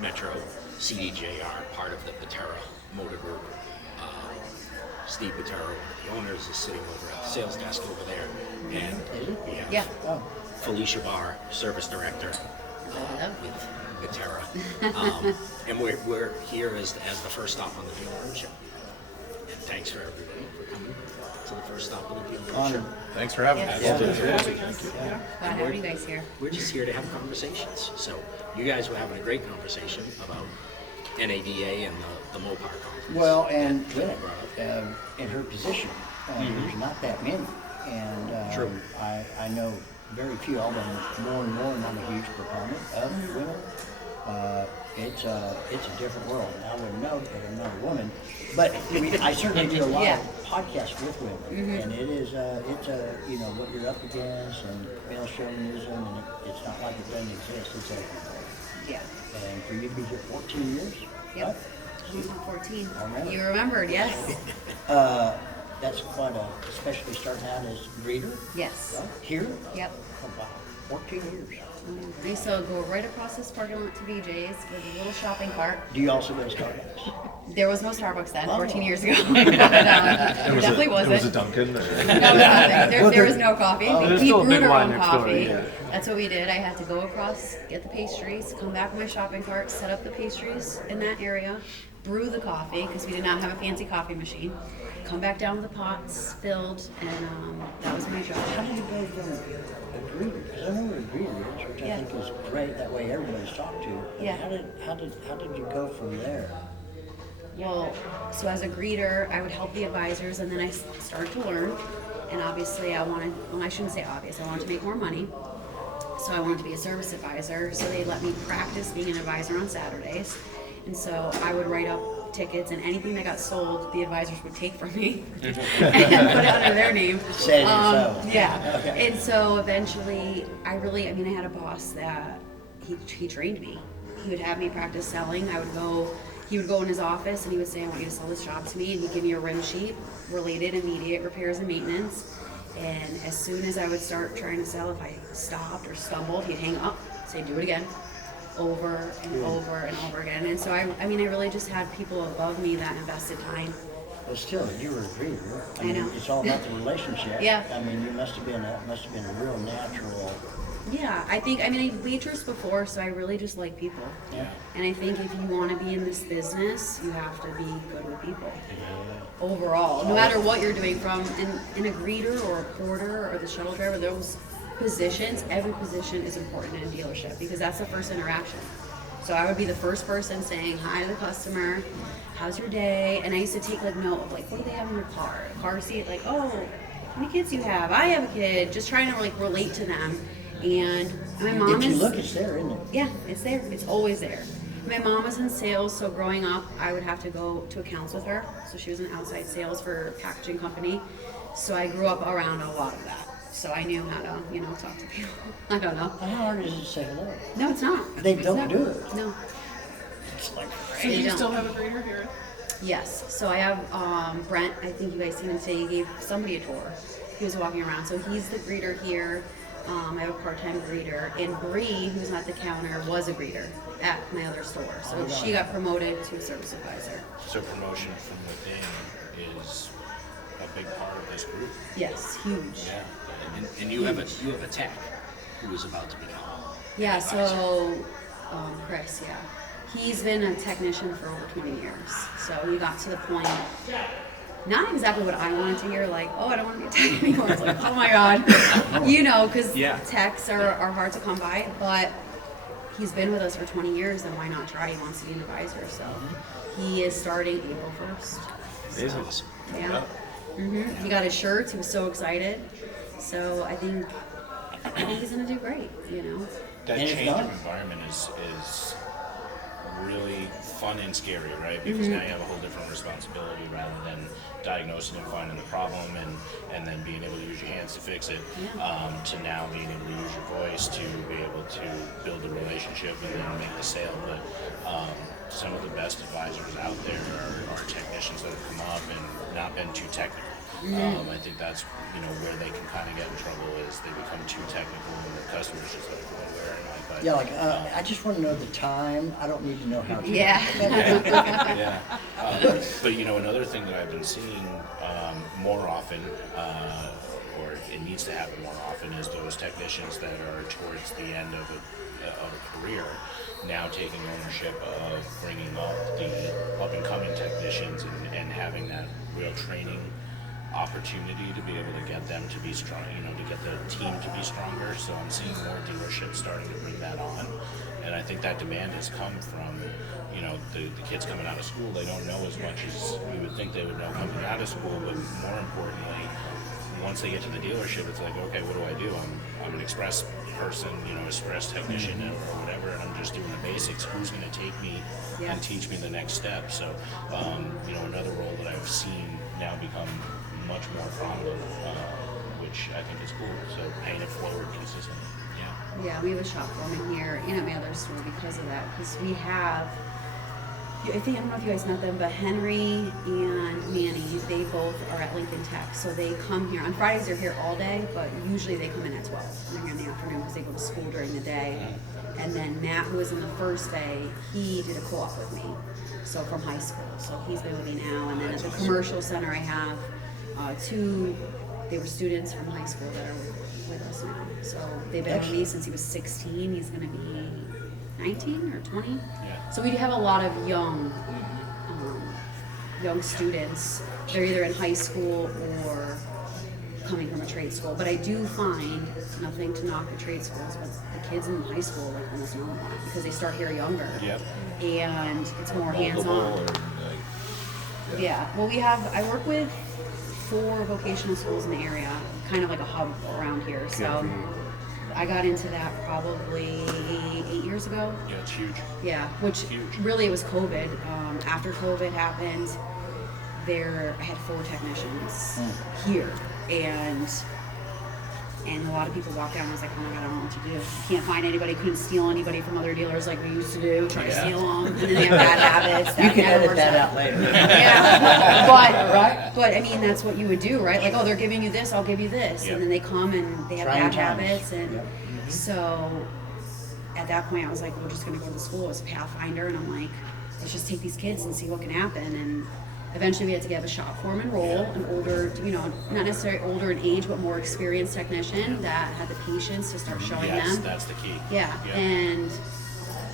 Metro CDJR, part of the Patera Motor Group. Steve Patera, one of the owners, is sitting over at the sales desk over there, and we have Felicia Barr, service director with Patera, and we're here as the first stop on the Dealer Roadshow. And thanks for everybody for coming to the first stop on the Dealer Roadshow. Thanks for having us. Thank you. Glad to have you guys here. We're just here to have conversations. So you guys were having a great conversation about NADA and the Mopar conference. Well, and in her position, there's not that many, and True. I know very few, although more and more, and I'm a huge proponent of women. It's a different world. I wouldn't know that I'm not a woman, but I mean, I certainly do a lot of podcasts with women, and it is it's you know what you're up against and male chauvinism, and it's not like it doesn't exist. It's and for you to be here 14 years. Yep. Right? 14. Alright. You remembered, yes. That's quite especially starting out as breeder. Yes. Right? Here. Yep. Oh, wow, 14 years. I used to go right across this parking lot to BJ's with a little shopping cart. Do you also go to Starbucks? There was no Starbucks then, 14 years ago. It Definitely wasn't. It was a Dunkin'. No, nothing. There was no coffee. there's We still a brewed big our line own next door, coffee. yeah. That's what we did. I had to go across, get the pastries, come back with my shopping cart, set up the pastries in that area, brew the coffee because we did not have a fancy coffee machine. Come back down with the pots filled, and that was my job. How did you go from a breeder? Because I know what a breeder is, which I think is great. That way everybody's talked to. But Yeah. How did you go from there? Well, so as a greeter, I would help the advisors, and then I started to learn. And obviously, I shouldn't say obvious, I wanted to make more money. So I wanted to be a service advisor. So they let me practice being an advisor on Saturdays. And so I would write up tickets, and anything that got sold, the advisors would take from me and put it under their name. Yeah. Okay. And so eventually, I had a boss that he trained me. He would have me practice selling. He would go in his office and he would say, I want you to sell this job to me. And he'd give me a rim sheet, related immediate repairs and maintenance. And as soon as I would start trying to sell, if I stopped or stumbled, he'd hang up, say, do it again, over and over and over again. And so I really just had people above me that invested time. But still, you were a breeder. I know. It's all about the relationship. Yeah. I mean, you must have been a real natural. Yeah, I waitressed before, so I really just like people. Yeah. And I think if you want to be in this business, you have to be good with people. Overall, no matter what you're doing, from in a greeter or a porter or the shuttle driver, those positions, every position is important in a dealership because that's the first interaction. So I would be the first person saying hi to the customer, how's your day? And I used to take note of what do they have in their car seat, oh, how many kids do you have? I have a kid, just trying to relate to them. And my mom If you look, it's there, isn't it? Yeah, it's there. It's always there. My mom was in sales, so growing up, I would have to go to accounts with her. So she was in outside sales for a packaging company. So I grew up around a lot of that. So I knew how to, talk to people. I don't know. How hard is it to say hello? No, it's not. They don't do it. No. It's like So do you still have a greeter here? Yes. So I have Brent. I think you guys seen him today. He gave somebody a tour. He was walking around. So he's the greeter here. I have a part-time greeter, and Bree, who's at the counter, was a greeter at my other store. So she got promoted to a service advisor. So promotion from within is a big part of this group. Yes, huge. Yeah, and you have a tech who is about to become. Yeah. So Chris, he's been a technician for over 20 years. So he got to the point. Not exactly what I wanted to hear, oh, I don't want to be a tech anymore. It's oh my God. Because techs are hard to come by, but he's been with us for 20 years, and why not try? He wants to be an advisor, so he is starting April 1st. That's awesome. Yeah. He got his shirts. He was so excited. So I think he's going to do great, That change of environment is really fun and scary, right? Because now you have a whole different responsibility rather than diagnosing and finding the problem and then being able to use your hands to fix it, to now being able to use your voice to be able to build a relationship and then make the sale. But some of the best advisors out there are technicians that have come up and not been too technical. I think that's where they can kind of get in trouble is they become too technical and the customer's just like, well, where am I? But, Yeah, like I just want to know the time. I don't need to know how to. Yeah. yeah. But another thing that I've been seeing more often, or it needs to happen more often, is those technicians that are towards the end of a career now taking ownership of bringing up the up and coming technicians and having that real training opportunity to be able to get them to be strong, to get the team to be stronger. So I'm seeing more dealerships starting to bring that on. And I think that demand has come from, the kids coming out of school. They don't know as much as we would think they would know coming out of school, but more importantly, once they get to the dealership, it's like, okay, what do I do? I'm an express person, express technician or whatever, and I'm just doing the basics. Who's going to take me and teach me the next step? So, another role that I've seen now become much more prominent, which I think is cool. So paying it forward consistently. Yeah, we have a shop foreman here and at my other store because of that. Because we have, I don't know if you guys met them, but Henry and Manny, they both are at Lincoln Tech. So they come here. On Fridays they're here all day, but usually they come in at 12. And they're here in the afternoon because they go to school during the day. And then Matt, who was in the first day, he did a co-op with me. So from high school. So he's been with me now. And then at the commercial center I have two, they were students from high school that are with us now. So they've been with me since he was 16. He's going to be 19 or 20. Yeah. So we do have a lot of young students. They're either in high school or coming from a trade school. But I do find, nothing to knock the trade schools, but the kids in high school like almost know more because they start here younger. Yep. And it's more hands-on. Yeah. Well, I work with 4 vocational schools in the area, kind of like a hub around here. So I got into that probably 8 years ago. Yeah, it's huge. Yeah, which really it was COVID. After COVID happened, I had 4 technicians here, and a lot of people walked down and was like, oh my God, I don't know what to do. Can't find anybody, couldn't steal anybody from other dealers like we used to do, try to steal them, and then they have bad habits. You can edit that out later. Yeah, but I mean, that's what you would do, right? Like, oh, they're giving you this, I'll give you this. Yep. And then they come and they have Trying bad times. habits. And so at that point I was like, we're just gonna go to the school as a Pathfinder, and I'm like, let's just take these kids and see what can happen. And eventually we had to get a shop foreman role, an older, not necessarily older in age, but more experienced technician that had the patience to start showing Yes, them. that's the key. Yeah, and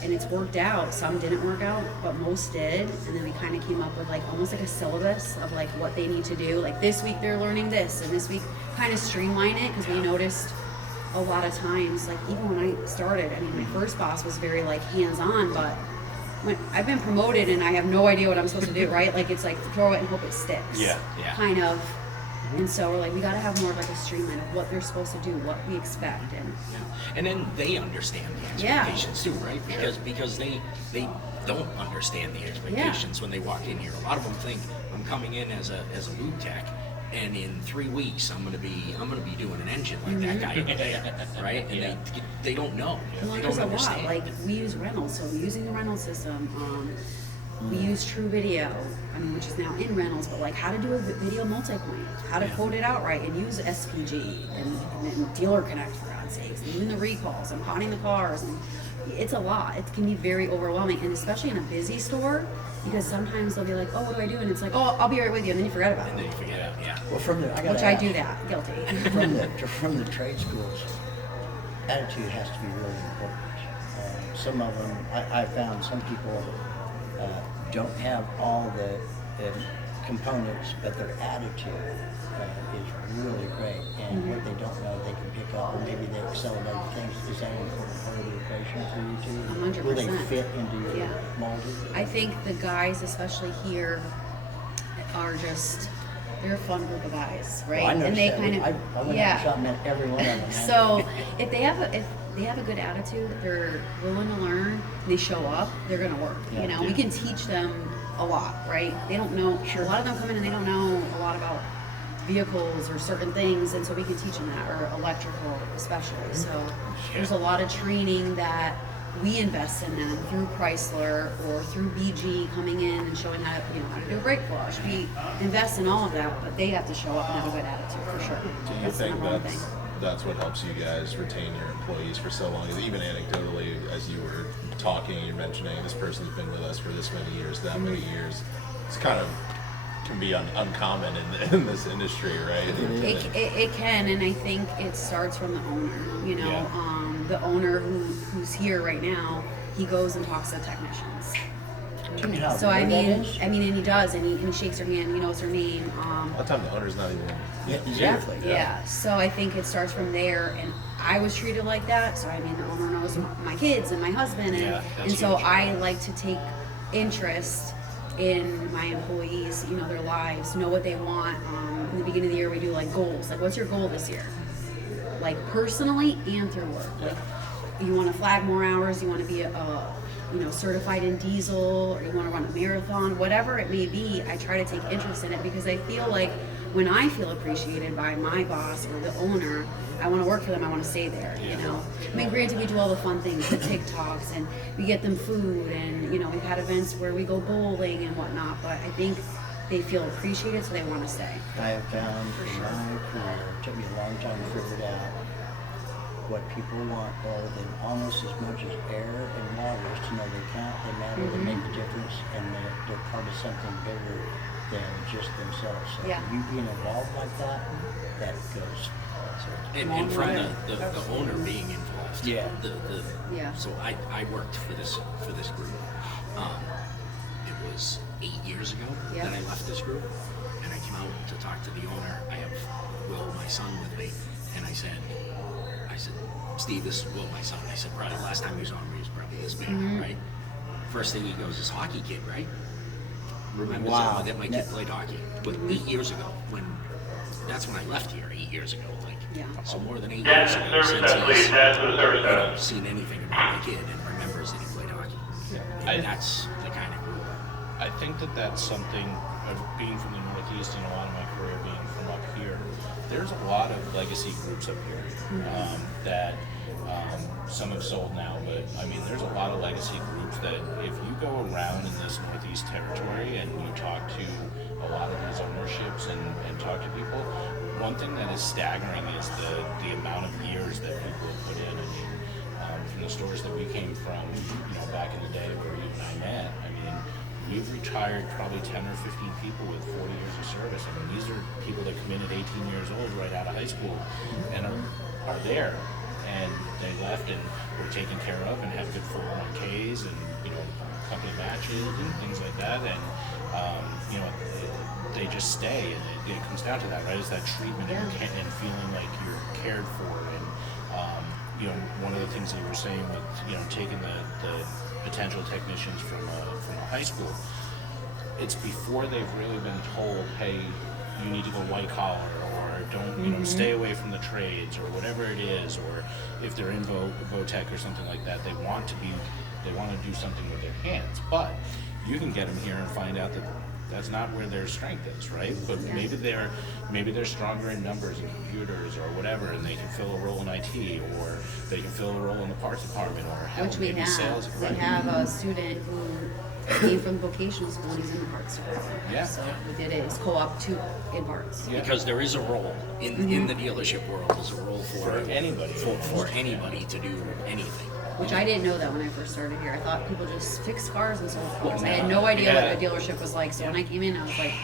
it's worked out. Some didn't work out, but most did. And then we kind of came up with like almost like a syllabus of like what they need to do. Like this week they're learning this, and this week kind of streamline it because we noticed a lot of times, like even when I started, I mean, my first boss was very like hands-on, but when I've been promoted and I have no idea what I'm supposed to do, right? Like it's like throw it and hope it sticks. Yeah. Kind of. And so we're like, we got to have more of like a streamline of what they're supposed to do, what we expect, And then they understand the expectations too, right? Because they don't understand the expectations when they walk in here. A lot of them think I'm coming in as a lube tech, and in 3 weeks I'm gonna be doing an engine like that guy today, right? And they don't know. Well, They there's don't a lot. understand. Like we use Reynolds, so we're using the Reynolds system. We use True Video, which is now in Reynolds, but like how to do a video multi-point, how to code it out right, and use SPG and Dealer Connect for God's sakes, and doing the recalls and potting the cars, and it's a lot. It can be very overwhelming, and especially in a busy store, because sometimes they'll be like, "Oh, what do I do?" And it's like, "Oh, I'll be right with you," and then you forget about And it. then you forget it, yeah. Well, Which I do that, guilty. from the trade schools, attitude has to be really important. Some of them, I found some people don't have all the components, but their attitude is really great. And what they don't know, they can pick up, or maybe they excel at other things. Is that an important part of the equation for you too? 100%. Will they fit into your mold? I think the guys, especially here, are just they're a fun group of guys, right? Well, I and they noticed kind that. of I went out and shot and met every one of them. So if they have a good attitude, they're willing to learn, and they show up, they're gonna work. Yeah. You know, we can teach them a lot, right? They don't know. A lot of them come in and they don't know a lot about vehicles or certain things, and so we can teach them that, or electrical especially. So there's a lot of training that we invest in them through Chrysler or through BG coming in and showing how to do a brake flush. We invest in all of that, but they have to show up and have a good attitude for sure. Do you That's the think number one thing. that's what helps you guys retain your employees for so long? Even anecdotally, as you were talking, you're mentioning this person's been with us for this many years, that many years. It's kind of can be uncommon in this industry, right? It can, and I think it starts from the owner. The owner who's here right now, he goes and talks to technicians. Do you know how So rare that is? and he does, and he shakes her hand. He knows her name. A lot of time the owner's not even. Yeah, exactly. Yeah. So I think it starts from there, and I was treated like that. So I mean, the owner knows my kids and my husband, and Yeah, that's so huge. I like to take interest in my employees, their lives, know what they want. In the beginning of the year, we do like goals. Like, what's your goal this year? Like personally and through work. Like, you want to flag more hours, you want to be certified in diesel, or you want to run a marathon, whatever it may be. I try to take interest in it because I feel like when I feel appreciated by my boss or the owner, I want to work for them. I want to stay there. I mean, granted, we do all the fun things, the TikToks, and we get them food, and we've had events where we go bowling and whatnot. But I think they feel appreciated, so they want to stay. I have found in my career, it took me a long time to figure it out, what people want more than almost as much as air and water is to know they count, they matter, they make a difference, and they're part of something bigger than just themselves. So Yeah. you being involved like that goes. And from the owner being involved. Yeah. Yeah. So I worked for this group. It was 8 years ago Yeah. that I left this group, and I came out to talk to the owner. I have Will, my son, with me, and I said, Steve, this is Will, my son. I said, probably last time he was on me was probably this bad, right? First thing he goes is hockey kid, right? Remembers Wow. that my kid played hockey, but 8 years ago, that's when I left here 8 years ago. Yeah. So more than 8 years ago since he's seen anything about my kid and remembers that he played hockey. And that's the kind of group. I think that's something, being from the Northeast and a lot of my career being from up here, there's a lot of legacy groups up here that some have sold now, but I mean, there's a lot of legacy groups that if you go around in this Northeast territory and you talk to a lot of these ownerships and talk to people, one thing that is staggering is the amount of years that people have put in. I mean, from the stores that we came from, back in the day where you and I met, I mean, we've retired probably 10 or 15 people with 40 years of service. I mean, these are people that come in at 18 years old right out of high school and are there. And they left and were taken care of and have good 401ks and, company matches and things like that. And, they just stay. And it comes down to that, right? It's that treatment and feeling like you're cared for. And, one of the things that you were saying with, taking the potential technicians from a high school, it's before they've really been told, hey, you need to go white collar, or don't, stay away from the trades, or whatever it is, or if they're in Votech or something like that, they want to do something with their hands. But you can get them here and find out that that's not where their strength is, right? But maybe they're stronger in numbers and computers or whatever, and they can fill a role in IT, or they can fill a role in the parts department, or help Which we maybe have. sales. We have a student who came from vocational school and he's in the parts department. Yeah. So we did it as co-op in parts. Yeah. Because there is a role in the dealership world. There's a role for anybody. for anybody to do anything. Which I didn't know that when I first started here. I thought people just fixed cars and sold cars. Well, I had no idea yeah. what a dealership was like. So when I came in, I was like,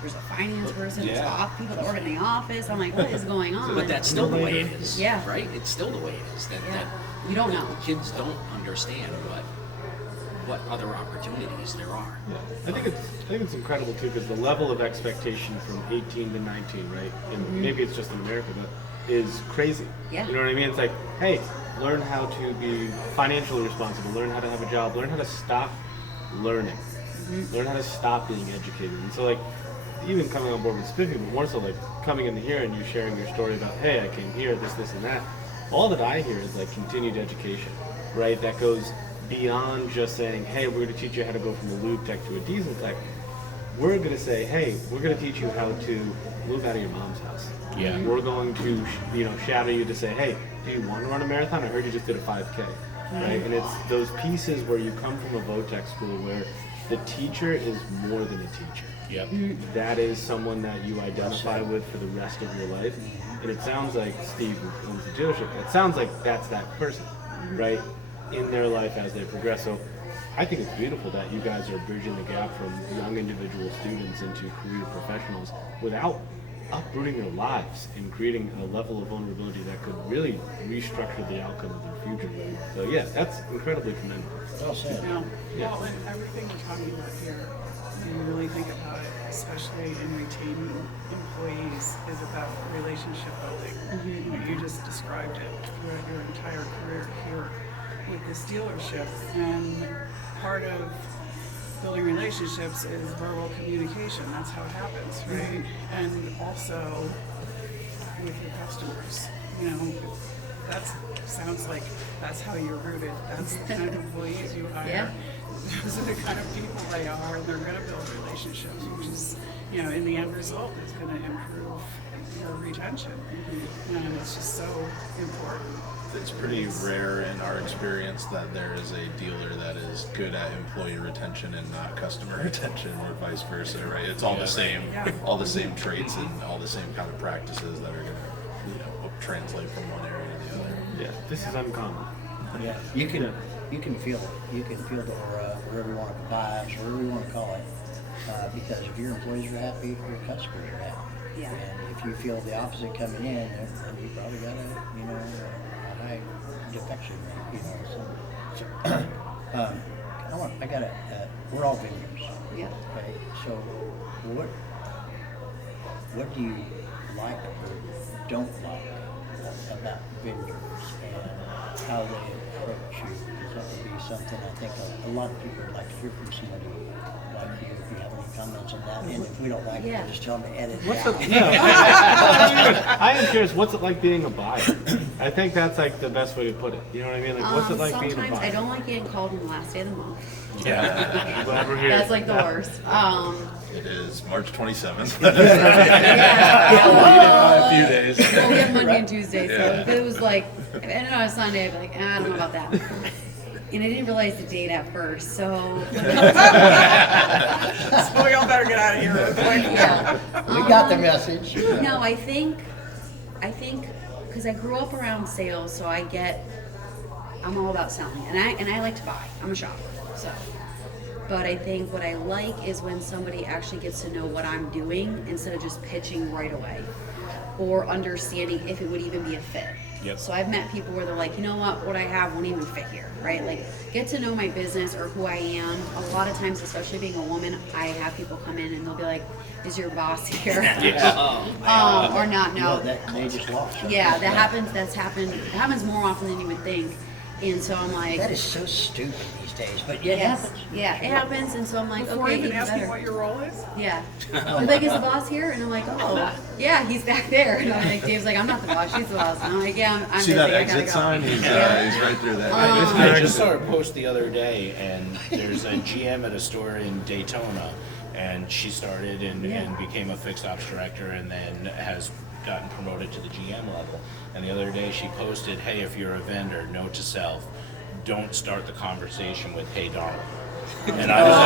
there's a finance person, there's people that work in the office. I'm like, what is going on? But that's still the way it is. Yeah. Right? It's still the way it is. That You don't know. kids don't understand what other opportunities there are. I think it's incredible too, because the level of expectation from 18 to 19, right? And maybe it's just in America, but is crazy. Yeah. You know what I mean? It's like, hey, learn how to be financially responsible, learn how to have a job, learn how to stop learning, learn how to stop being educated. And so, like, even coming on board with Spiffy, but more so like coming in here and you sharing your story about, hey, I came here, this, and that. All that I hear is like continued education, right? That goes beyond just saying, hey, we're going to teach you how to go from a lube tech to a diesel tech. We're going to say, hey, we're going to teach you how to move out of your mom's house. Yeah. We're going to, shadow you to say, hey, do you want to run a marathon? I heard you just did a 5K, right? And it's those pieces where you come from a VOTEC school where the teacher is more than a teacher. Yep. That is someone that you identify with for the rest of your life. And it sounds like Steve who owns the dealership. It sounds like that's that person, right, in their life as they progress. So I think it's beautiful that you guys are bridging the gap from young individual students into career professionals without uprooting their lives and creating a level of vulnerability that could really restructure the outcome of their future. So yeah, that's incredibly commendable. Well said. Yeah. Yeah. Well, and everything we're talking about here, when you really think about it, especially in retaining employees, is about relationship building. You just described it throughout your entire career here with this dealership, and part of building relationships is verbal communication. That's how it happens, right? And also with your customers. That sounds like that's how you're rooted. That's the kind of employees you hire. Yeah. Those are the kind of people they are, and they're going to build relationships, which is, in the end result, is going to improve your retention. And it's just so important. It's pretty rare in our experience that there is a dealer that is good at employee retention and not customer retention, or vice versa, right? It's all the same, all the same traits and all the same kind of practices that are going to, translate from one area to the other. Yeah, this is uncommon. Yeah, you can feel it. You can feel the whatever you want to vibes, or whatever you want to call it. Because if your employees are happy, your customers are happy. Yeah. And if you feel the opposite coming in, then you probably got a high defection rate. We're all vendors. Yeah. Okay. So what do you like or don't like about vendors and how they approach you? Because that would be something I think a lot of people would like to hear from somebody like you. If you have any comments on that, and if we don't like it, we'll just tell them to edit it out. I am curious, what's it like being a buyer? I think that's like the best way to put it. You know what I mean? Like, what's it like being a buyer? Sometimes I don't like getting called on the last day of the month. Yeah. Glad we're here. That's like the worst. It is March 27th. Yeah. A few days. Well, we have Monday and Tuesday, so if it was like, if it ended on a Sunday, I'd be like, I don't know about that. And I didn't realize the date at first, so. So we all better get out of here real quick. Yeah. We got the message. No, I think, because I grew up around sales, so I'm all about selling, and I like to buy. I'm a shopper, so. But I think what I like is when somebody actually gets to know what I'm doing instead of just pitching right away, or understanding if it would even be a fit. Yep. So I've met people where they're like, you know what I have won't even fit here, right? Like, get to know my business or who I am. A lot of times, especially being a woman, I have people come in and they'll be like, is your boss here? Or not, no. They just lost. Right? Yeah, that happens. It happens more often than you would think. And so I'm like, That is so stupid these days, but it yes, happens. yeah, it happens. And so I'm like, Before okay, even even asking better. what your role is? Yeah. I'm like, is the boss here? And I'm like, oh, yeah, he's back there. And I'm like, Dave's like, I'm not the boss, she's the boss. And I'm like, yeah, I'm See busy, that I gotta exit go. sign? He's right through that. I just saw a post the other day, and there's a GM at a store in Daytona, and she started and became a fixed ops director, and then has gotten promoted to the GM level. And the other day she posted, hey, if you're a vendor, note to self, don't start the conversation with, hey, darling. And I was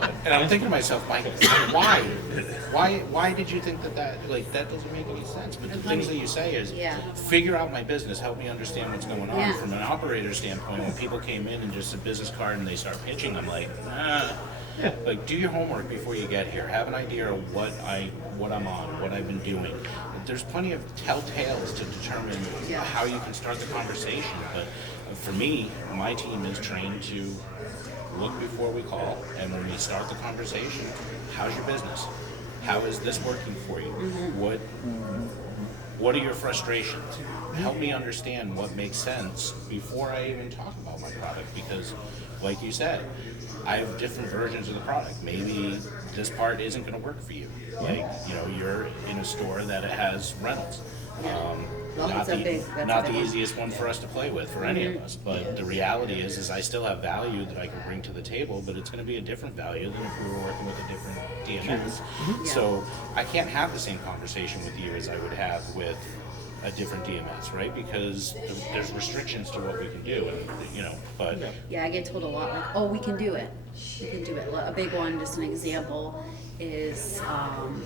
like, and I'm thinking to myself, Mike, why did you think that doesn't make any sense? But the things that you say is, figure out my business, help me understand what's going on. Yeah. From an operator standpoint, when people came in and just a business card and they start pitching, I'm like, like, do your homework before you get here. Have an idea of what I'm on, what I've been doing. There's plenty of telltales to determine how you can start the conversation. But for me, my team is trained to look before we call, and when we start the conversation, how's your business? How is this working for you? what are your frustrations? Help me understand what makes sense before I even talk about my product, because like you said, I have different versions of the product. Maybe this part isn't going to work for you. Like, you know, you're in a store that has rentals. Well, Not that's a big the one. easiest one for us to play with, for any of us. But the reality is I still have value that I can bring to the table, but it's going to be a different value than if we were working with a different DMS. So I can't have the same conversation with you as I would have with a different DMS, right? Because there's restrictions to what we can do, and you know. But Yeah, I get told a lot, like, oh, we can do it. We can do it. A big one, just an example, is, I want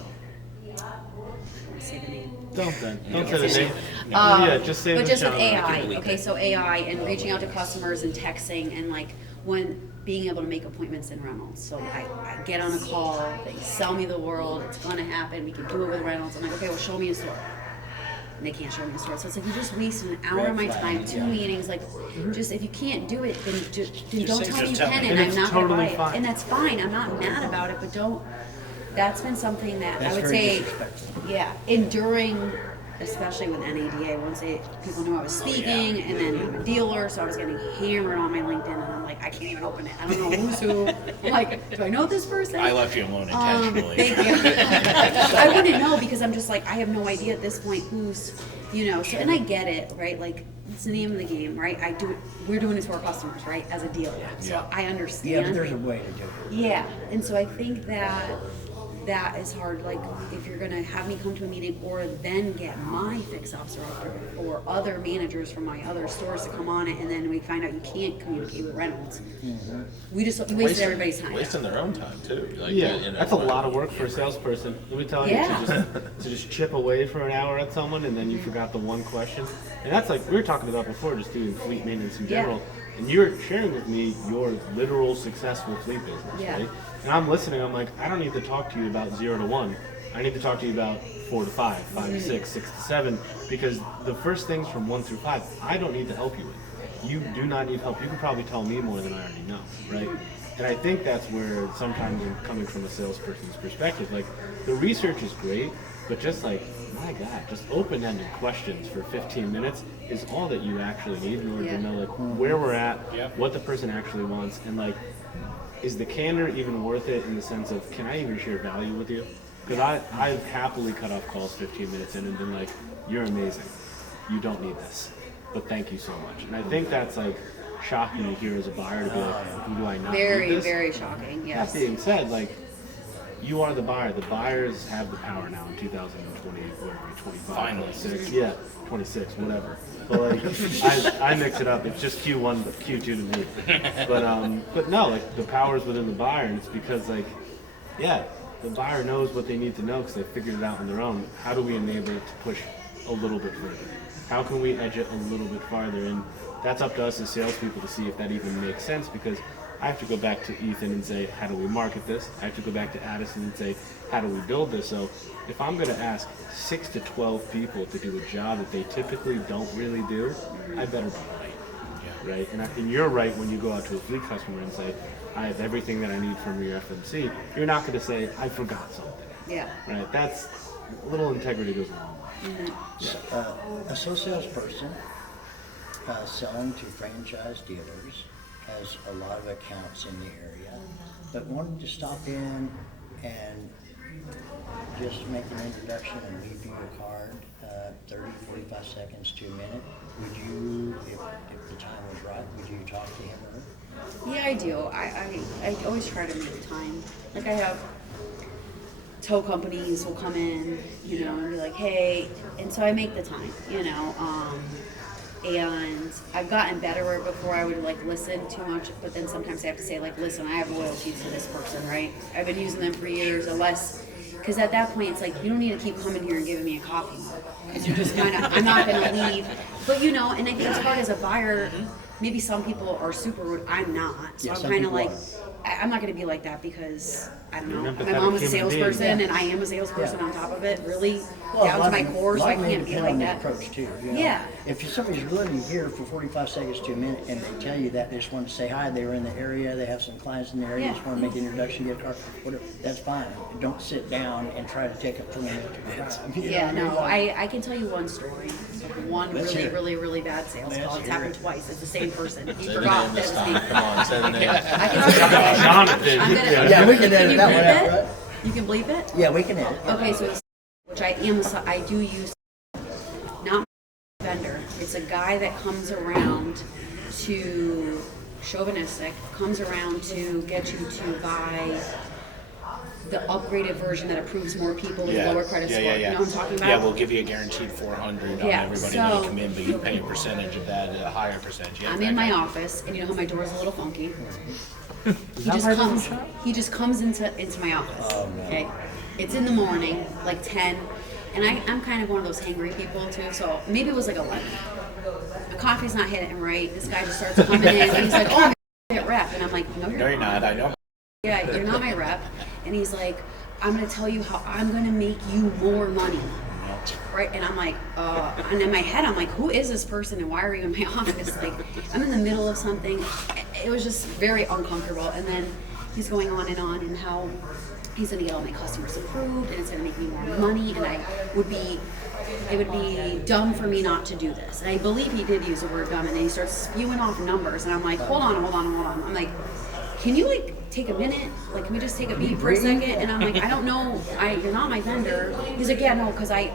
to say the name. Don't say Yeah. the name. Yeah, just say But the just with genre. AI, delete okay, it. so AI and reaching out to customers and texting and like when being able to make appointments in Reynolds. So I get on a call, they sell me the world, it's gonna happen, we can do it with Reynolds. I'm like, okay, well, show me a store. And they can't show me a store. So it's like, you just wasted an hour of my time, 2 meetings, like, just, if you can't do it, then don't say- tell me you just tell can me. and And I'm it's not gonna buy totally it. fine. And that's fine, I'm not mad about it, but don't, that's been something that That's I would very say, disrespectful. yeah, and during, especially with NADA, once people knew I was speaking, and then I'm a dealer, so I was getting hammered on my LinkedIn, and I'm like, I can't even open it. I don't know who's who. I'm like, do I know this person? I left you alone intentionally. Thank you. I wouldn't know because I'm just like, I have no idea at this point who's, you know, so, and I get it, right? Like, it's the name of the game, right? We're doing it to our customers, right? As a dealer. So Yeah. I understand. Yeah, but there's a way to do it. Yeah, and so I think that is hard. Like, if you're gonna have me come to a meeting or then get my fix ops director or other managers from my other stores to come on it, and then we find out you can't communicate with Reynolds, you wasted everybody's time. Wasting their own time too. Like, Yeah, you know, that's a lot of work for a salesperson. Let me tell you, Yeah. to just chip away for an hour at someone, and then you forgot the one question. And that's like we were talking about before, just doing fleet maintenance in Yeah. general. And you're sharing with me your literal successful fleet business, Yeah. right? And I'm listening. I'm like, I don't need to talk to you about 0 to 1. I need to talk to you about 4 to 5, 5 to 6, 6 to 7, because the first things from 1 through 5, I don't need to help you with. You do not need help. You can probably tell me more than I already know, right? And I think that's where sometimes coming from a salesperson's perspective, like the research is great, but just like, my God, just open-ended questions for 15 minutes is all that you actually need in order Yeah. to know like where we're at, Yep. what the person actually wants, and like, is the candor even worth it in the sense of, can I even share value with you? Because I've happily cut off calls 15 minutes in and been like, you're amazing. You don't need this, but thank you so much. And I think that's like shocking to hear as a buyer to be like, who do I not Very, need this? very shocking. Yes. That being said, like, you are the buyer. The buyers have the power now in 2020, where are we, 25, Finally. 26? Yeah, 26, whatever. But like, I mix it up. It's just Q1, but Q2 to me. But no, like the power's within the buyer, and it's because like, yeah, the buyer knows what they need to know because they figured it out on their own. How do we enable it to push a little bit further? How can we edge it a little bit farther? And that's up to us as salespeople to see if that even makes sense, because I have to go back to Ethan and say, how do we market this? I have to go back to Addison and say, how do we build this? So if I'm going to ask 6 to 12 people to do a job that they typically don't really do, I better be right. Right? And you're right when you go out to a fleet customer and say, I have everything that I need from your FMC. You're not going to say, I forgot something. Yeah. Right? That's a little integrity goes a long way. A salesperson selling to franchise dealers has a lot of accounts in the area, but wanted to stop in and just make an introduction and leave you a card, 30, 45 seconds to a minute. Would you, if the time was right, would you talk to him or her? Yeah, I do. I always try to make time. Like, I have tow companies will come in, you know, and be like, hey, and so I make the time, you know. And I've gotten better where before I would like listen too much, but then sometimes I have to say like, listen, I have loyalty to this person, right? I've been using them for years or less. Because at that point, it's like, you don't need to keep coming here and giving me a coffee. Because you're just kind of, I'm not going to leave. But, you know, and I think it's hard as a buyer, maybe some people are super rude. I'm not. So Yeah, I'm some kind of people like, I'm not going to be like that because, I don't know, You're an my mom was a empathetic human being. salesperson and I am a salesperson Yeah. on top of it, really Well, down to my lot- core, so lot I may can't be depend like on the that. approach too. You know? Yeah. If somebody's literally here for 45 seconds to a minute and they tell you that they just want to say hi, they were in the area, they have some clients in the area, Yeah. just want to make an introduction, get a car, whatever, that's fine. Don't sit down and try to take up 20 minutes of your time. You Yeah, know? no, I can tell you one story. One Let's really, hear it. really, really bad sales Let's call. It's hear happened it. twice. It's the same person. He Say the forgot name that this it was me. time. Come on, say the name. I can tell you. Jonathan. I'm gonna, Yeah, we can can edit you that one bleep out, it? right? You can bleep it? Yeah, we can edit. Okay, so it's, which I do use, not my vendor. It's a guy that comes around to, chauvinistic, comes around to get you to buy the upgraded version that approves more people with lower credit score. You know what I'm talking about? Yeah, we'll give you a guaranteed 400 on Yeah, everybody so- that you come in, but you pay a percentage of that, a higher percentage. Yeah, I'm that in my guy. office, and you know how my door is a little funky. He just comes into my office. Okay, it's in the morning, like 10, and I'm kind of one of those hangry people too. So maybe it was like 11. The coffee's not hitting right. This guy just starts coming in, and he's like, "Oh, I'm your rep," and I'm like, "No, No, you're not. I know. Yeah, you're not my rep." And he's like, "I'm gonna tell you how I'm gonna make you more money." Right, and I'm like, and in my head, I'm like, who is this person and why are you in my office? Like, I'm in the middle of something. It was just very uncomfortable. And then he's going on and how he's gonna get all my customers approved and it's gonna make me more money and it would be dumb for me not to do this. And I believe he did use the word dumb, and then he starts spewing off numbers, and I'm like, hold on. I'm like, can you like take a minute? Like, can we just take a beat for a second? And I'm like, I don't know, you're not my vendor. He's like, yeah, no, because I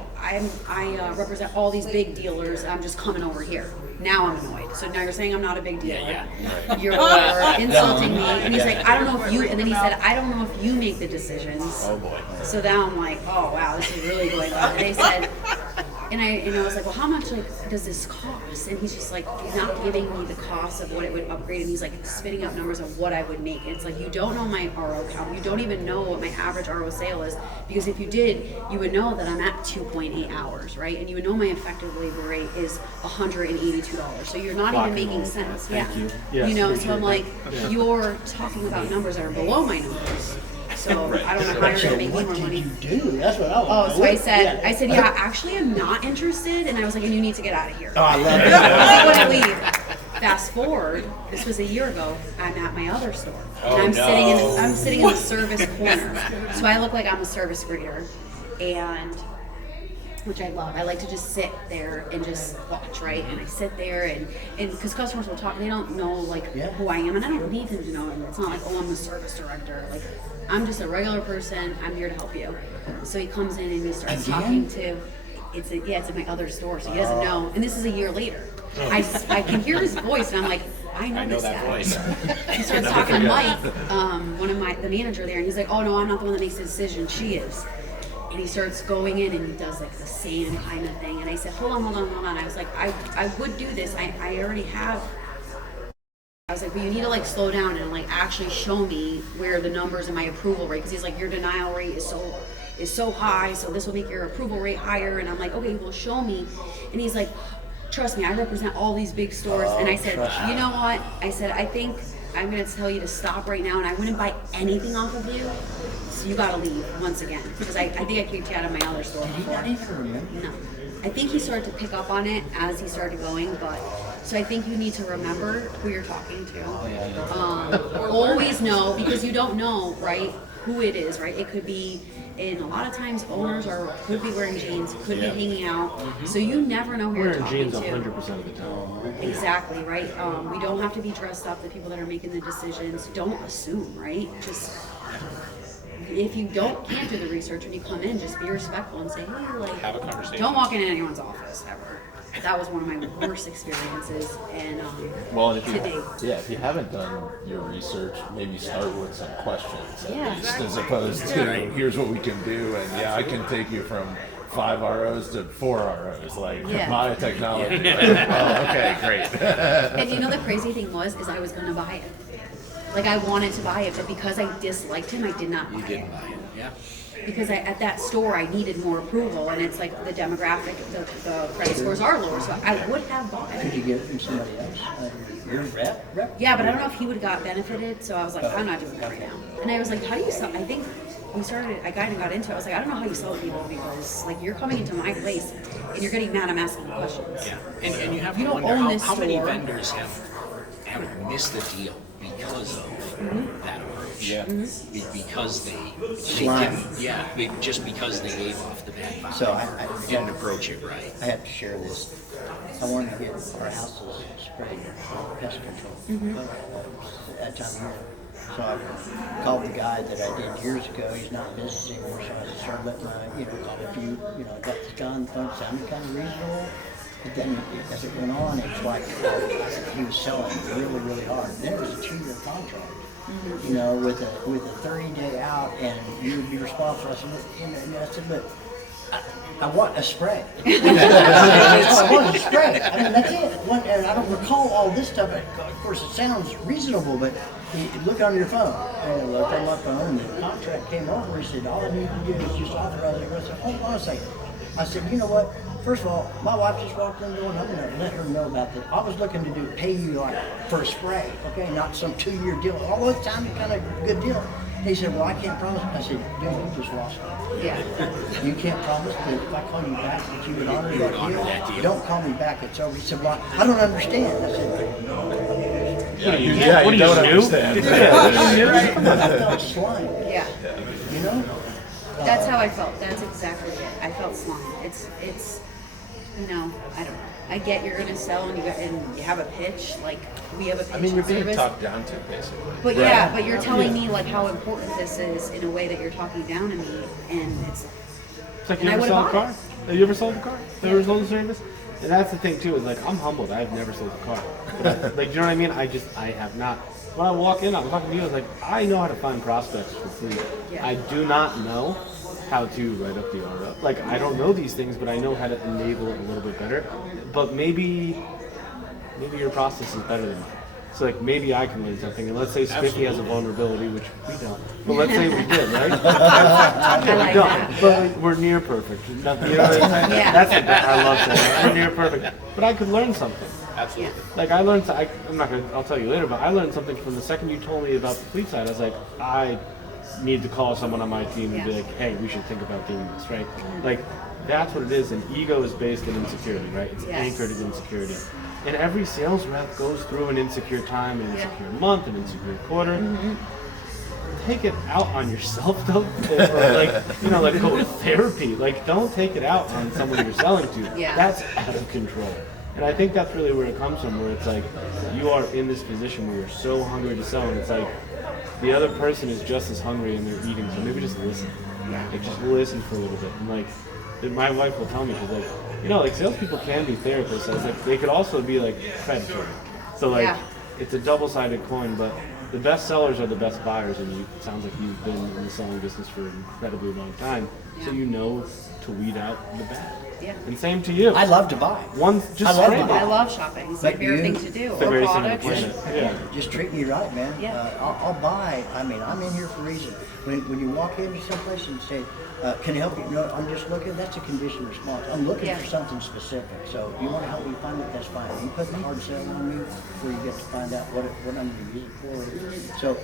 represent all these big dealers. And I'm just coming over here. Now I'm annoyed. So now you're saying I'm not a big dealer. Yeah. You're insulting me. And he's like, I don't know if you. And then he said, I don't know if you make the decisions. Oh boy. So now I'm like, oh wow, this is really going on. And they said, and I was like, well, how much does this cost? And he's just like, he's not giving me the cost of what it would upgrade, and he's like spitting out numbers of what I would make. And it's like, you don't know my RO count, you don't even know what my average RO sale is, because if you did, you would know that I'm at 2.8 hours, right? And you would know my effective labor rate is $182. So you're not even making sense. Thank you. Yeah. Yes, You know, so I'm like, Yeah. you're talking about numbers that are below my numbers. So I don't know how you're So gonna make me what more did money. you do? That's what I want Oh, to know. so I said, yeah, actually, I'm not interested, and I was like, and you need to get out of here. Oh, I love I it. was like, when I leave. Fast forward, this was a year ago. I'm at my other store, and I'm sitting in the service corner. So I look like I'm a service greeter, and which I love. I like to just sit there and just watch, right? And I sit there and because customers will talk, they don't know like who I am, and I don't need them to know. It's not like, oh, I'm the service director. Like, I'm just a regular person. I'm here to help you. So he comes in and he starts talking to. It's in my other store, so he doesn't know. And this is a year later. I can hear his voice, and I'm like, I know this that guy. voice. He starts talking to Mike, one of the manager there, and he's like, oh no, I'm not the one that makes the decision. She is. And he starts going in and he does like the same kind of thing. And I said, hold on. I was like, I would do this. I already have. I was like, well, you need to like slow down and like actually show me where the numbers in my approval rate. Because he's like, your denial rate is so high, so this will make your approval rate higher. And I'm like, okay, well, show me. And he's like, trust me, I represent all these big stores. And I said, you know what? I said, I think I'm going to tell you to stop right now, and I wouldn't buy anything off of you. So you got to leave once again, because I think I kicked you out of my other store before. No. I think he started to pick up on it as he started going, but so I think you need to remember who you're talking to. Always know, because you don't know, right, who it is, right? It could be, and a lot of times owners could be wearing jeans, could be hanging out, so you never know who you're Wearing talking jeans to. 100% of the time. Exactly, right? We don't have to be dressed up, the people that are making the decisions. Don't assume, right? Just, if you can't do the research when you come in, just be respectful and say, hey, like, Have a conversation. don't walk into anyone's office ever. That was one of my worst experiences, and Well, and to date. if you haven't done your research, maybe start with some questions at Yeah. least, as opposed to here's what we can do, and I can take you from 5 ROs to 4 ROs, like Yeah. my technology. Like, oh, okay, great. And you know the crazy thing was I was going to buy it. Like, I wanted to buy it, but because I disliked him, I did not buy You it. didn't buy it. Yeah. because at that store I needed more approval, and it's like the demographic, the credit scores are lower, so I would have bought Could it. you get it from somebody else? Your rep? Yeah, but I don't know if he would have got benefited, so I was like, I'm not doing that right now. And I was like, how do you sell? I think I kind of got into it. I was like, I don't know how you sell to people, because like you're coming into my place and you're getting mad I'm asking questions. Yeah, and you have You to don't wonder own this how many store. vendors have missed the deal because of that approach. Yeah. Because they Slime. didn't, just because they gave off the bad vibe. So I didn't approach it right. I have to share this. I wanted to get our houses sprayed with pest control at that time of year. So I called the guy that I did years ago. He's not in business anymore, so I started letting call a few, got this guy on the phone, sounded kind of reasonable. But then as it went on, it's like he was selling really, really hard. Then it was a 2-year contract. With a 30-day out, and you would be responsible. I said, look, I want a spray. I want a spray. I mean, that's it. And I don't recall all this stuff. Of course, it sounds reasonable, but you look on your phone. And I looked on my phone, and the contract came over. He said, all I need to do is just authorize it. I said, hold on a second. I said, you know what? First of all, my wife just walked in the door, and I'm going to let her know about this. I was looking to pay you like for a spray, okay, not some 2-year deal. Although it sounded kind of a good deal. He said, well, I can't promise. I said, dude, you just lost me. Yeah. You can't promise that if I call you back that you would honor that deal? Don't call me back. It's over. He said, well, I don't understand. I said, Yeah, you What are don't you, new? understand. I felt slime, Yeah. you know? That's how I felt. That's exactly it. I felt slime. It's I don't know. I get you're gonna sell and you have a pitch, like we have a pitch I mean, you're and being service. talked down to, basically. But yeah, but you're telling me like how important this is in a way that you're talking down to me, and it's It's like And you I ever would've sell a bought car? it. Have you ever sold a car? Have you ever sold a service? And that's the thing too, is like I'm humbled. I've never sold a car. But like, do you know what I mean? I have not. When I walk in, I'm talking to you, I was like, I know how to find prospects for fleet. Yeah. I do not know how to write up the RO. Like, I don't know these things, but I know how to enable it a little bit better. But maybe your process is better than mine. So like maybe I can learn something. And let's say Spiffy has a vulnerability, which we don't. But let's say we did, right? I like We don't. that. But we're near perfect. Nothing, you know what I'm saying? Yeah. That's the I love saying that. We're near perfect. But I could learn something. Absolutely. Like I learned, I'm not gonna, I'll tell you later, but I learned something from the second you told me about the fleet side. I was like, I need to call someone on my team and be Yeah. like, hey, we should think about doing this, right? Like, that's what it is. And ego is based in insecurity, right? It's Yes. anchored in insecurity. And every sales rep goes through an insecure time, an Yeah. insecure month, an insecure quarter. Take it out on yourself, though, or like go to therapy. Like, don't take it out on someone you're selling to. Yeah. That's out of control. And I think that's really where it comes from, where it's like you are in this position where you're so hungry to sell, and it's like the other person is just as hungry and they're eating, so maybe just listen. Like, just listen for a little bit. And like, my wife will tell me, she's like, like salespeople can be therapists. I was like, they could also be like predatory. So like, Yeah. it's a double-sided coin, but the best sellers are the best buyers, and it sounds like you've been in the selling business for an incredibly long time, so Yeah. you know to weed out the bad. Yeah. And same to you. I love to buy. One I just love straight to buy. I love shopping. It's my But favorite you- thing to do. the Or greatest thing on the products. planet. Yeah. Just treat me right, man. Yeah. I'll buy. I mean, I'm in here for a reason. When you walk into someplace and say, can I help you? No, I'm just looking. That's a conditioned response. I'm looking Yeah. for something specific. So if you want to help me find it, that's fine. You put the hard sell on me before you get to find out what I'm going to use it for. So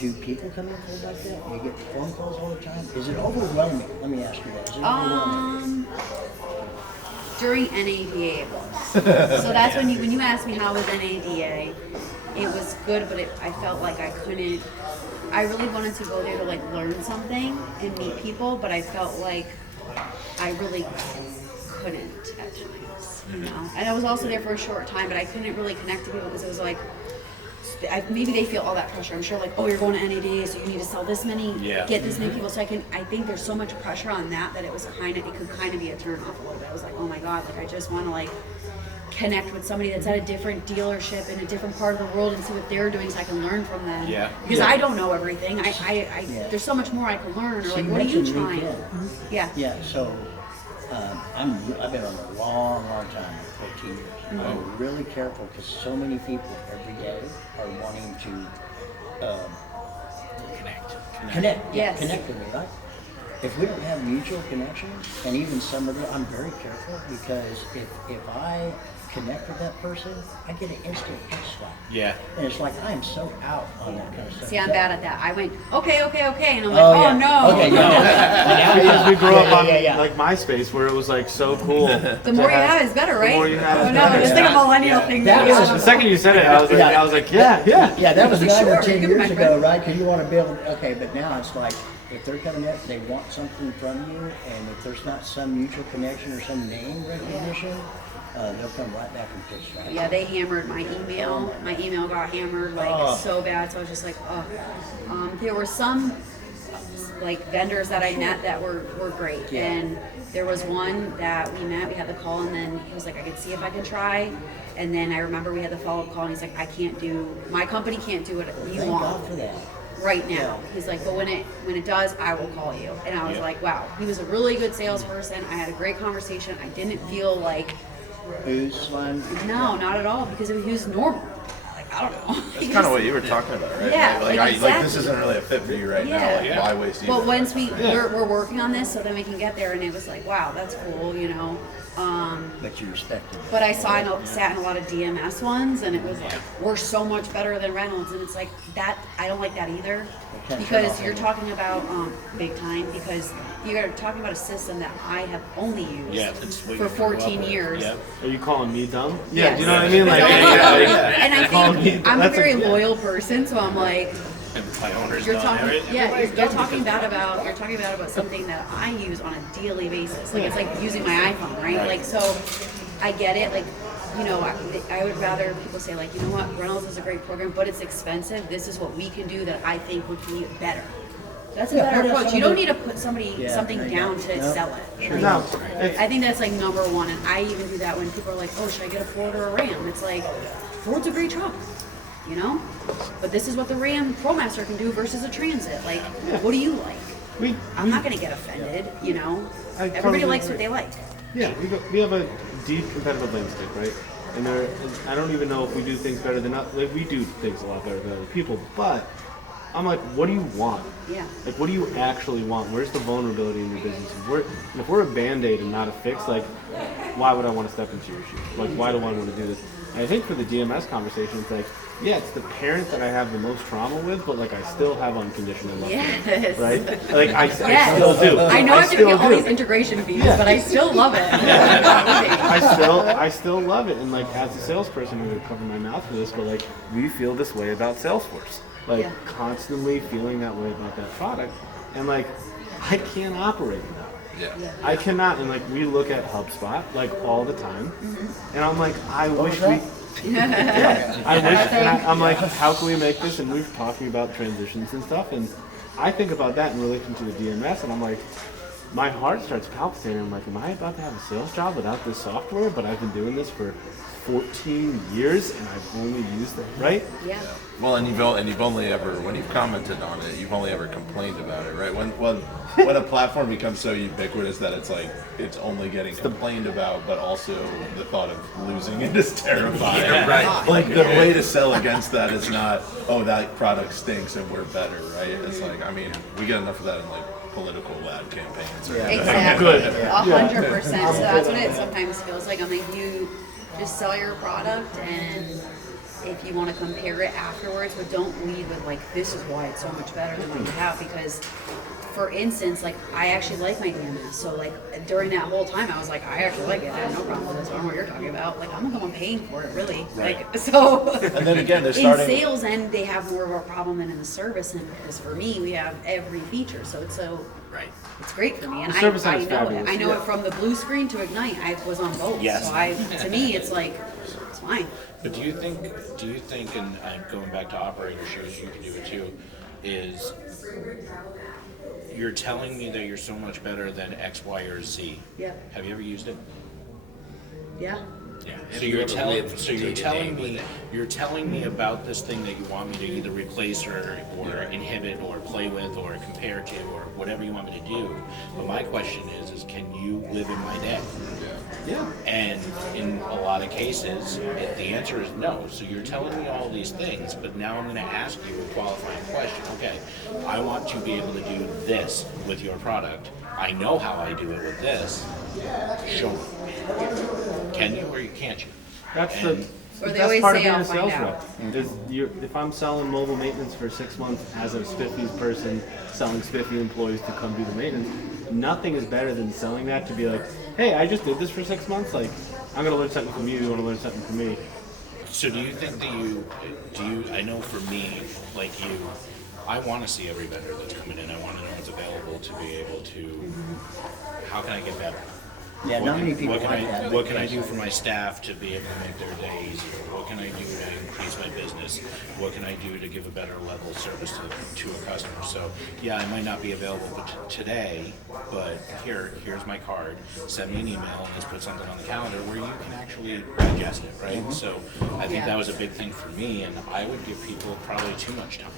do people come in cold like that? Do you get phone calls all the time? Is it overwhelming? Let me ask you that. Is it overwhelming? During NADA it was. So that's when you asked me how was NADA, it was good, but I felt like I couldn't. I really wanted to go there to like learn something and meet people, but I felt like I really couldn't at times. And I was also there for a short time, but I couldn't really connect to people because it was like. Maybe they feel all that pressure. I'm sure, like, oh, you're going to NADA, so you need to sell this many, Yeah. get this many people. So I think there's so much pressure on that it could kind of be a turn off a little bit. I was like, oh my god, like I just want to like connect with somebody that's at a different dealership in a different part of the world and see what they're doing, so I can learn from them. Yeah. Because I don't know everything. Yeah. There's so much more I can learn. Or So like, you what are you mentioned trying? LinkedIn. Yeah. Yeah, so I've been on a long time, 14 years. I'm really careful because so many people every day are wanting to connect. Yes. Connect with me, right? if we don't have mutual connections, and even somebody, I'm very careful because if I connect with that person, I get an instant head slap. Yeah. And it's like, I am so out on that kind of stuff. See, I'm bad at that. I went, okay, and I'm like, Oh, oh yeah. no. Okay, yeah. Because we grew up on Yeah. like MySpace, where it was like so cool. The more you have is better, right? more you have oh is no, better. just like a millennial thing. That was- The second you said it, I was like, yeah. Yeah, that was 9 or Sure, 10 give me my years friend. ago, right? Because you want to build, okay, but now it's like, if they're coming up, they want something from you, and if there's not some mutual connection or some name recognition, they'll come right back and pitch that. Yeah, they hammered my email. My email got hammered like so bad. So I was just like, oh. There were some like vendors that I met that were great, Yeah. and there was one that we met. We had the call, and then he was like, I could see if I could try. And then I remember we had the follow-up call, and he's like, my company can't do what you Thank want God for that. right now. Yeah. He's like, but when it does, I will call you. And I was like, wow, he was a really good salesperson. I had a great conversation. I didn't feel like, Who's slime? no, not at all, because he was normal. Like, I don't know. That's kind of what you were talking about, right? Yeah, like, like, like this exactly. isn't really a fit for you right now. Like, why waste you? But once we're working on this, so then we can get there, and it was like, wow, that's cool, you know. But you respect it. But I sat in a lot of DMS ones, and it was like, we're so much better than Reynolds, and it's like that. I don't like that either, can't turn because off you're any. talking about big time, because you're talking about a system that I have only used Yeah, that's what for you grew up 14 with. years. Yep. Are you calling me dumb? Yes. Yeah, do you know what I mean? Like, And I think I'm a That's very loyal person, so I'm like, And my owner's you're done talking, everything. yeah, Everybody's you're done talking because- bad about something that I use on a daily basis. Like it's like using my iPhone, right? Right. Like so, I get it. Like, you know, I would rather people say like, you know what, Reynolds is a great program, but it's expensive. This is what we can do that I think would be better. That's a Yeah, better put us approach. You don't under- need to put something No. down to sell it. Like, No, it's, I think that's like number one, and I even do that when people are like, "Oh, should I get a Ford or a Ram?" It's like, Ford's a great truck, you know, but this is what the Ram ProMaster can do versus a Transit. Like, what do you like? I'm not gonna get offended, you know. I Everybody totally likes agree. what they like. yeah, we have a deep competitive landscape, right? And I don't even know if we do things better than like we do things a lot better than other people, but I'm like, what do you want? Yeah. Like, what do you actually want? Where's the vulnerability in your business? If we're a Band-Aid and not a fix, like, why would I want to step into your shoes? Like, why do I want to do this? And I think for the DMS conversation, it's like, yeah, it's the parent that I have the most trauma with, but like, I still have unconditional love. for them, Yes. right? Like, I Yes. still do. I know I have to pay still all do. these integration fees, but I still love it. I still love it. And like, as a salesperson, I'm gonna cover my mouth for this, but like, we feel this way about Salesforce. Like, Yeah. constantly feeling that way about that product. And like, I can't operate in that way. Yeah. I cannot. And like, we look at HubSpot like all the time, and I'm like, I wish was we. that? I wish. And I'm like, how can we make this? And we're talking about transitions and stuff, and I think about that in relation to the DMS, and I'm like, my heart starts palpitating. I'm like, am I about to have a sales job without this software? But I've been doing this for 14 years, and I've only used it, right? Yeah. Well, and you've only ever, when you've commented on it, you've only ever complained about it, right? When a platform becomes so ubiquitous that it's like it's only getting complained about, but also the thought of losing it is terrifying. Yeah, right. Like the way to sell against that is not, oh, that product stinks and we're better, right? It's like, I mean, we get enough of that in like political ad campaigns. Or Exactly. Good. 100%. So that's what it sometimes feels like. I'm like, you just sell your product, and if you want to compare it afterwards, but don't lead with like, this is why it's so much better than what you have. Because, for instance, like I actually like my DMS. So like during that whole time, I was like, I actually like it. I have no problem with this. I don't know what you're talking about. Like I'm the one paying for it, really. Right. Like so. And then again, they're in starting. sales end, they have more of a problem than in the service end, because for me, we have every feature. So Right. it's great for me, and The service I end is know it. fabulous. I know it from the blue screen to Ignite. I was on both, Yes. so to me, it's like it's fine. But do you think, and I'm going back to operator shoes, you can do it too, is you're telling me that you're so much better than X, Y, or Z. Yeah. Have you ever used it? Yeah. Yeah. Have So you you're ever telling, lived so you're day-to-day telling with me, it? you're telling me about this thing that you want me to either replace or inhibit or play with or compare to or whatever you want me to do. But my question is can you live in my day? Yeah. And in a lot of cases, the answer is no. So you're telling me all these things, but now I'm going to ask you a qualifying question. Okay, I want to be able to do this with your product. I know how I do it with this. Show me. Can you or can't you? That's And- Or they that's always part say, of being "I'll a sales find rep. Is if I'm selling mobile maintenance for 6 months as a spiffy person selling spiffy employees to come do the maintenance, nothing is better than selling that to be like, hey, I just did this for 6 months. Like, I'm gonna learn something from you. You want to learn something from me? So do you think that I know for me, like you, I want to see every vendor that's coming in. I want to know what's available to be able to, how can I get better? Yeah, not many people What can like I, that. what can I do for my staff to be able to make their day easier? What can I do to increase my business? What can I do to give a better level of service to a customer? So yeah, I might not be available today, but here's my card. Send me an email and let's put something on the calendar where you can actually digest it, right? Mm-hmm. So I think Yeah. that was a big thing for me, and I would give people probably too much time.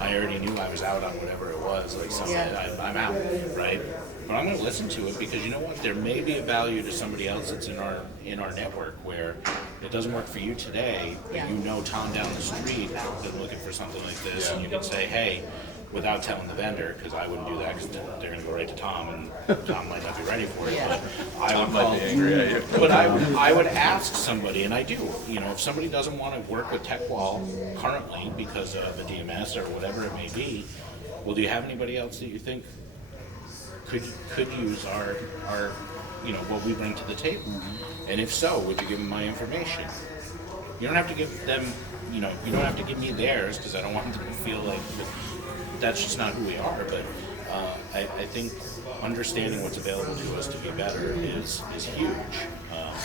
I already knew I was out on whatever it was. Like something, Yeah. I'm out, right? But I'm going to listen to it because you know what? There may be a value to somebody else that's in our network where it doesn't work for you today, but Yeah. you know Tom down the street has been looking for something like this, and you can say, hey, without telling the vendor, because I wouldn't do that because they're going to go right to Tom, and Tom might not be ready for it. Yeah. But I would Tom might call, be angry at you. but I would ask somebody, and I do. You know, if somebody doesn't want to work with TechWall currently because of a DMS or whatever it may be, well, do you have anybody else that you think could use our what we bring to the table? And if so, would you give them my information? You don't have to give them, you don't have to give me theirs because I don't want them to feel like that's just not who we are. But I think understanding what's available to us to be better is huge.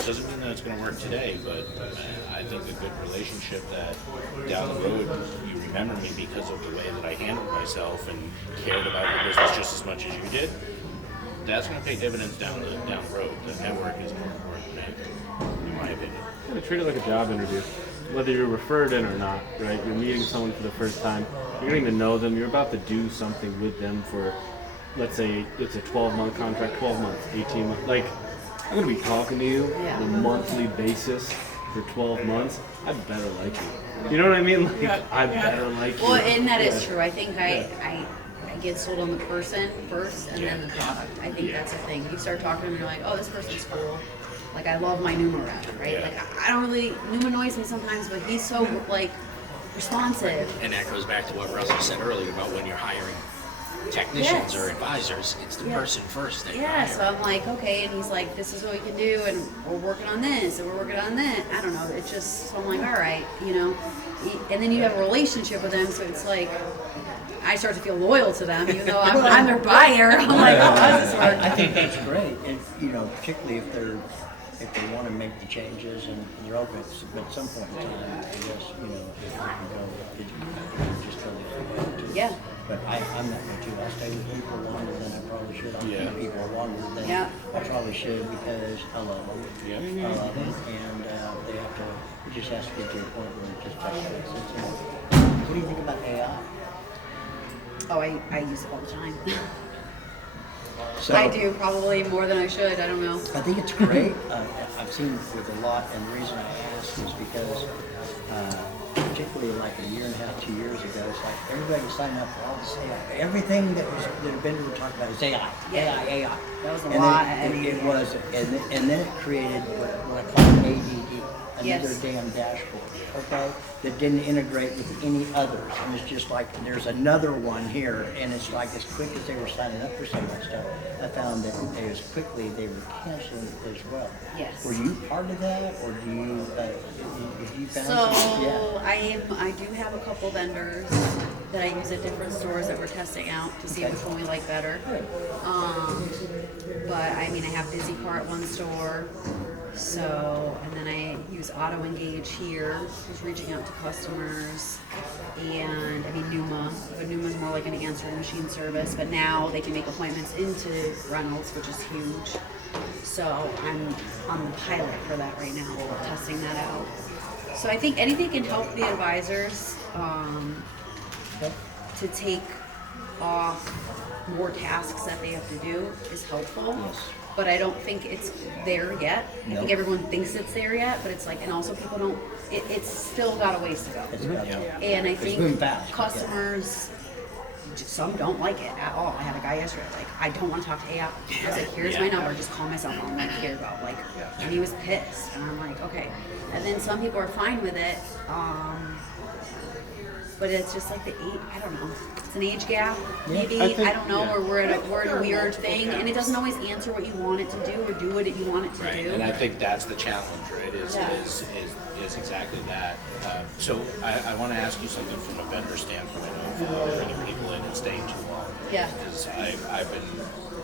Doesn't mean that it's going to work today, but I think a good relationship that down the road you remember me because of the way that I handled myself and cared about your business just as much as you did. That's going to pay dividends down the road. The network is more important than anything, in my opinion. Yeah, treat it like a job interview. Whether you're referred in or not, right? You're meeting someone for the first time. You're getting to know them. You're about to do something with them for, let's say, it's a 12-month contract, 12 months, 18 months. Like, I'm going to be talking to you Yeah. on a monthly basis for 12 months. I better like you. You know what I mean? Like, I better like you. Well, and that is Yeah. true. I think I get sold on the person first and then the product. I think that's a thing. You start talking to them and you're like, oh, this person's cool. Like, I love my Numa rep, right? Yeah. Like, I don't really, Numa annoys me sometimes, but he's so, like, responsive. And that goes back to what Russell said earlier about when you're hiring technicians Yes. or advisors, it's the Yeah. person first that you Yeah, hire. so I'm like, okay, and he's like, this is what we can do, and we're working on this, and we're working on that. I don't know, it's just, so I'm like, all right, and then you have a relationship with them, so it's like, I start to feel loyal to them, even though I'm their buyer. I'm like, oh, how does this work? I think that's great, and particularly if they want to make the changes and they're open. But at some point in time, I guess if you can go, it just totally forget to. Yeah. But I'm that way too. I stay with people longer than I probably should. I Yeah. keep people longer than Yeah. I probably should because I love them. Yeah. I love them, and they have to. It just has to get to a point where it just makes sense. What do you think about AI? Oh, I use it all the time. So, I do, probably more than I should, I don't know. I think it's great. I've seen it with a lot, and the reason I ask is because, particularly like a year and a half, 2 years ago, it's like everybody was signing up for all this AI. Everything that a vendor would talk about is AI, Yeah. AI. That was a And lot. then it was, and then it created what I call ADD, another Yes. damn dashboard. Okay, that didn't integrate with any others, and it's just like there's another one here, and it's like as quick as they were signing up for some of that stuff, I found that as quickly they were canceling it as well. Yes. Were you part of that, or do you? If you found So something? Yeah. I do have a couple vendors that I use at different stores that we're testing out to see Okay. which one we like better. Good. But I mean, I have BusyCart at one store, so, and then I use Auto Engage here, who's reaching out to customers, and I mean Numa, but Numa's more like an answering machine service, but now they can make appointments into Reynolds, which is huge. So I'm on the pilot for that right now, testing that out. So I think anything can help the advisors Okay. to take off more tasks that they have to do is helpful. Yes. but I don't think it's there yet. I No. think everyone thinks it's there yet, but it's like, and also people don't, it's still got a ways to go. It's about- And I It's think moving fast, yeah. customers, some don't like it at all. I had a guy yesterday, like, I don't want to talk to AI. I was like, here's my number, just call my cell phone, like, here you go. Like, and he was pissed. And I'm like, okay. And then some people are fine with it. But it's just like the age, I don't know. It's an age gap, maybe. I think- I don't know, or we're in a weird thing. And it doesn't always answer what you want it to do or do what you want it to Right, do. and I think that's the challenge, right? Yeah. Is exactly that. So I want to ask you something from a vendor standpoint of bringing people in and staying too long. Yeah. Because I've been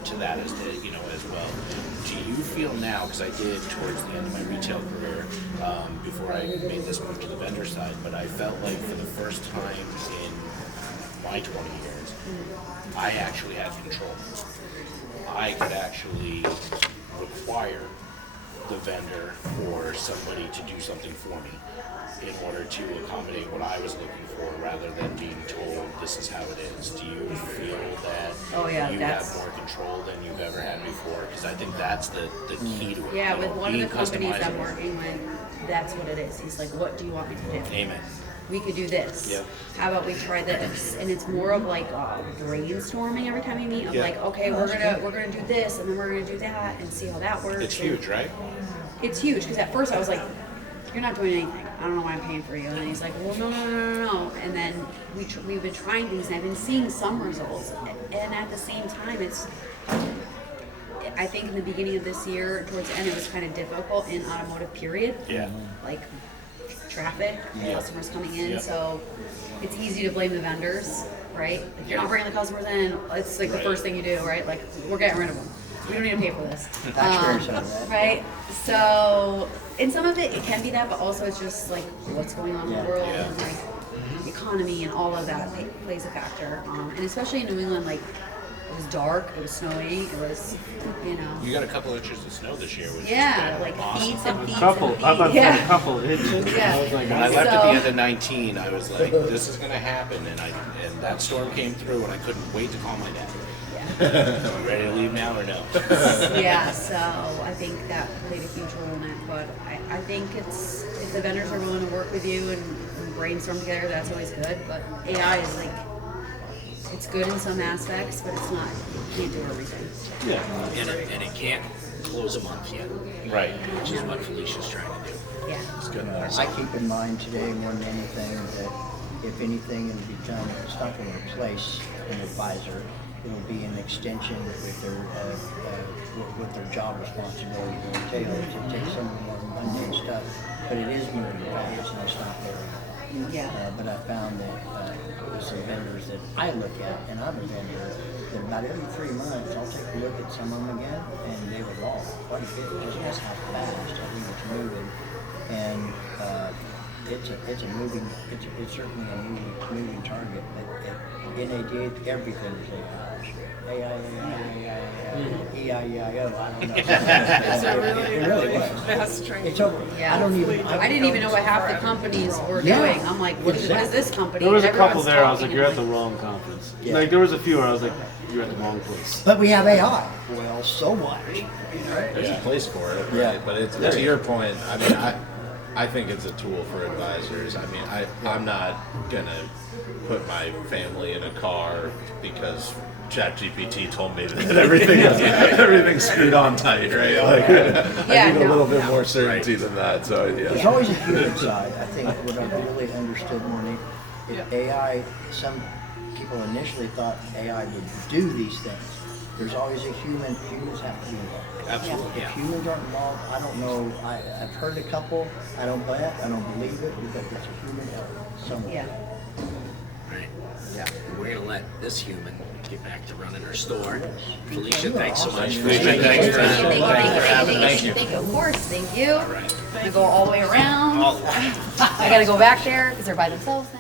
to that as well. Do you feel now? Because I did towards the end of my retail career before I made this move to the vendor side, but I felt like for the first time in my 20 years, I actually had control. I could actually require the vendor or somebody to do something for me in order to accommodate what I was looking for rather than being told this is how it is. Do you feel that Oh, yeah, you that's- have more control than you've ever had before? Because I think that's the key to it. Yeah, you with know, one of being the companies I'm customizable. working with, that's what it is. He's like, what do you want me to do? Amen. We could do this. Yep. How about we try this? And it's more of like brainstorming every time you meet. Of Yeah. like, okay, we're gonna do this, and then we're gonna do that, and see how that works. It's And huge, right? It's huge because at first I was like, you're not doing anything. I don't know why I'm paying for you. And then he's like, well, no. And then we've been trying things, and I've been seeing some results. And at the same time, I think in the beginning of this year, towards the end, it was kind of difficult in automotive. Period. Yeah. Like traffic, Yeah. customers coming in, Yeah. so it's easy to blame the vendors, right? If you're not bringing the customers in, it's like the Right. first thing you do, right? Like, we're getting rid of them. We don't need to pay for this. I experienced some of that. Right? So, and some of it can be that, but also it's just like what's going on in Yeah. the world Yeah. and like the economy and all of that plays a factor. And especially in New England, like it was dark, it was snowy, it was, you know. You got a couple inches of snow this year, which Yeah, has been like awesome. feet and feet Couple, and feet. how about a Yeah. couple inches? Yeah. I was like, When I left at So- the end of 19, I was like, this is going to happen. And that storm came through, and I couldn't wait to call my dad. Am I ready to leave now or no? Yeah, so I think that played a huge role in it. But I think it's, if the vendors are willing to work with you and brainstorm together, that's always good. But AI is like, it's good in some aspects, but it's not, you can't do everything. Yeah. And it can't close a month yet, Right. which is what Felicia's trying to do. Yeah. It's good. I keep in mind today more than anything that if anything it'll be done, it's not going to replace an advisor. It'll be an extension with their job responsibility will entail to take some of the more mundane stuff. But it is moving fast and it's not very. Yeah. But I found that with some vendors that I look at, and I'm a vendor, that about every 3 months I'll take a look at some of them again, and they will evolve quite a bit. Just that's how fast I think it's moving, and it's certainly a moving target. But NAD, everything is AI. EIEIO, I don't know. It's a really was. fast train. It's over. Yeah. I I didn't even know what half the companies were Yeah. doing. I'm like, what is this company? There was a And couple everyone's there, I was talking like, you're at and the wrong conference. Yeah. Like, there was a few where I was like, you're at the wrong place. But we have AI. Well, so what? There's a place for it, right? Yeah. But it's, to your point, I mean, I think it's a tool for advisors. I mean, I'm not gonna put my family in a car because ChatGPT told me that everything's screwed on tight, right? Like, I need a little bit more certainty than that. So There's yeah. always a human side. I think what I've really understood more is AI, some people initially thought AI would do these things. There's always a humans have to be involved. Absolutely, If yeah. humans aren't involved, I don't know, I've heard a couple, I don't believe it, but it's a human element somewhere. Yeah. Right. Yeah. We're gonna let this human get back to running her store. Felicia, thanks so much for Felicia, spending thanks your for- time. Thank you. Thank you. Of course, thank you. All right. I'm gonna go all the way around. All- I gotta go back there because they're by themselves now.